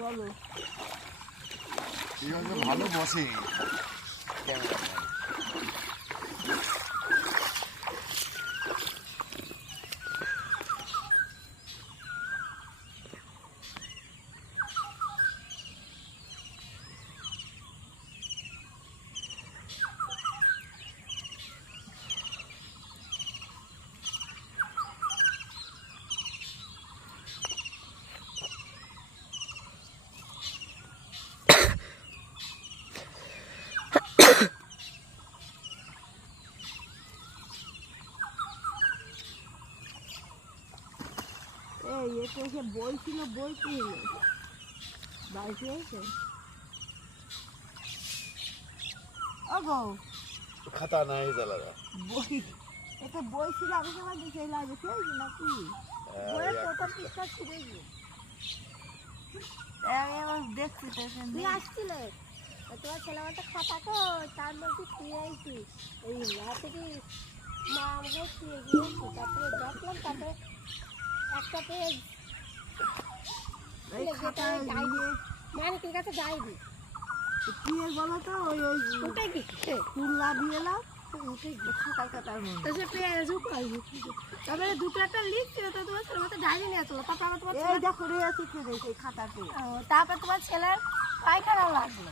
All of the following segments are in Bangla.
বলো ভালো বসে এসে বই ছিল, বই কি হলো? বাড়িতে এসে খাতা নাই দাদা বই, এটা বই ছিল। আমি সময় দিতে লাগবে খেয়েছি নাকি বইয়ের প্রথম পৃষ্ঠা ছিঁড়ে গিয়ে আমি আবার দেখছি। তুই আসছিলে তোমার ছেলে আমার খাতা তো তার মধ্যে খেয়েছি ওই হাতে কি মা আমাকে খেয়ে গিয়েছি। তারপরে দেখলাম, তারপরে একটা পেজ মানিকের কাছে যাইনি। কি বলো তো ওই ওই ওটাই কি তুল্লা দিয়ে এলাম খাতার খাতার মধ্যে সে পেঁয়াজও পাইনি। তারপরে দুটো একটা লিখ ছিল, তো তোমার ছেলের মতো ডায়েরি নিয়ে আসলো। তারপর আমার তোমার এই দেখো রে আছে কি দেখে খাতাতে। তারপর তোমার ছেলের পায়খানা লাগলো।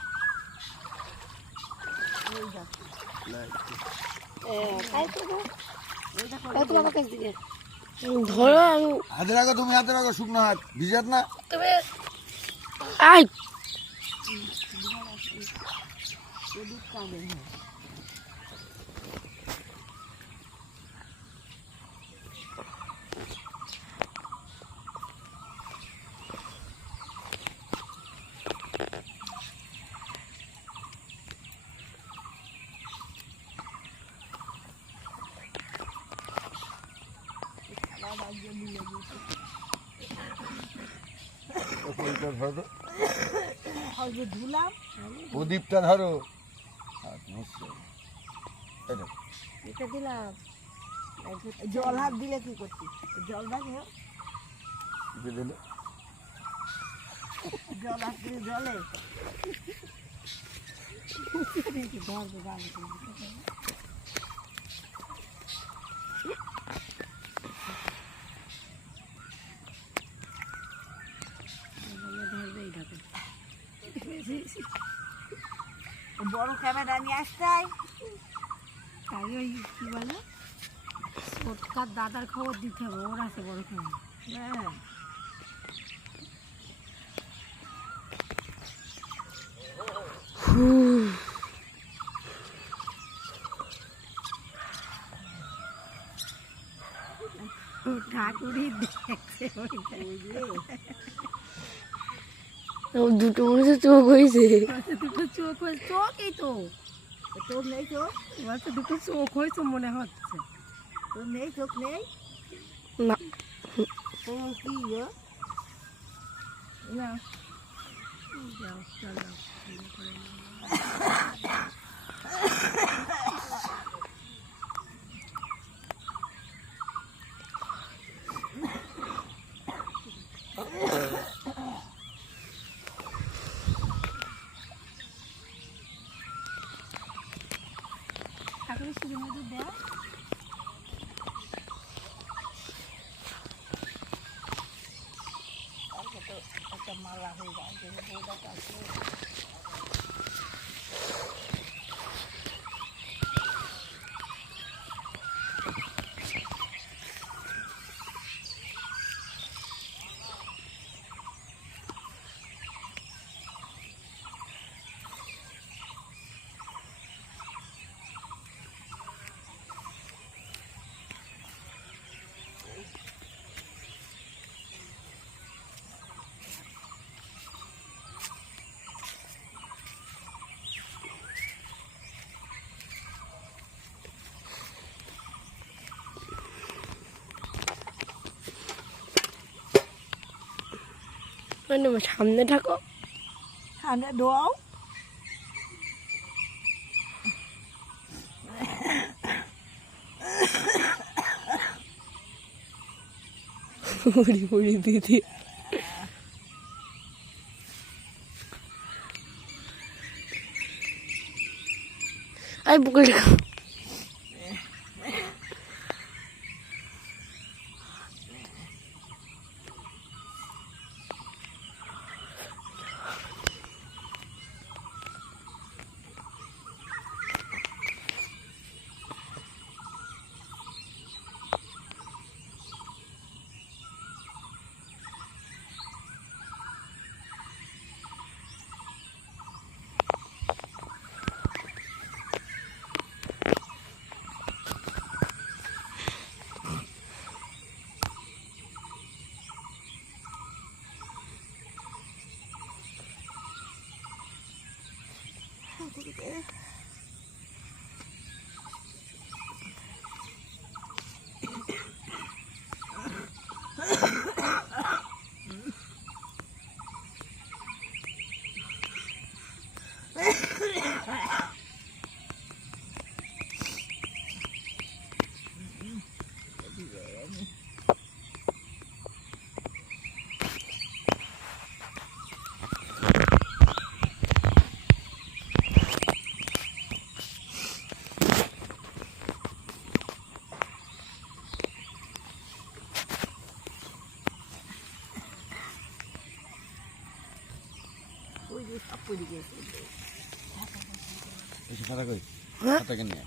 এই দেখো তাই তো এই দেখো তোমার কাছে দিকে ধরো। আমি হাতে রাখো, তুমি হাতে রাখো, শুকনো হাত ভিজাত না তুমি আই এদিক কানে প্রদীপটা ধরো। দিলাম জল হাত দিলে কি করছি? জল ভাগে দিলে জল হাত দিলে জলে বড় ক্যামেরা নিয়ে আসতাই। তাই ওই কি বলে ছোটকার দাদার খবর দিতে হবে, ওর আছে বড় ক্যামেরা। হ্যাঁ ঠাকুরই দেখছে দুটো মনে হচ্ছে চোখ হয়েছে। দুটো চোখ হয়েছে। চোখই তো চোখ নেই, চোখ বলছে দুটো চোখ হয়েছে মনে হচ্ছে। তোর নেই চোখ নেই না কি না ঠাকুরের শুধু মধ্যে দেয় একটা মালা হয়ে যায়। সামনে থাকো, সামনে দোয়াও দিদি আই বকুলটা খাও। এসে ফাটা কই হ্যাঁ? ফাটাকে নিয়ে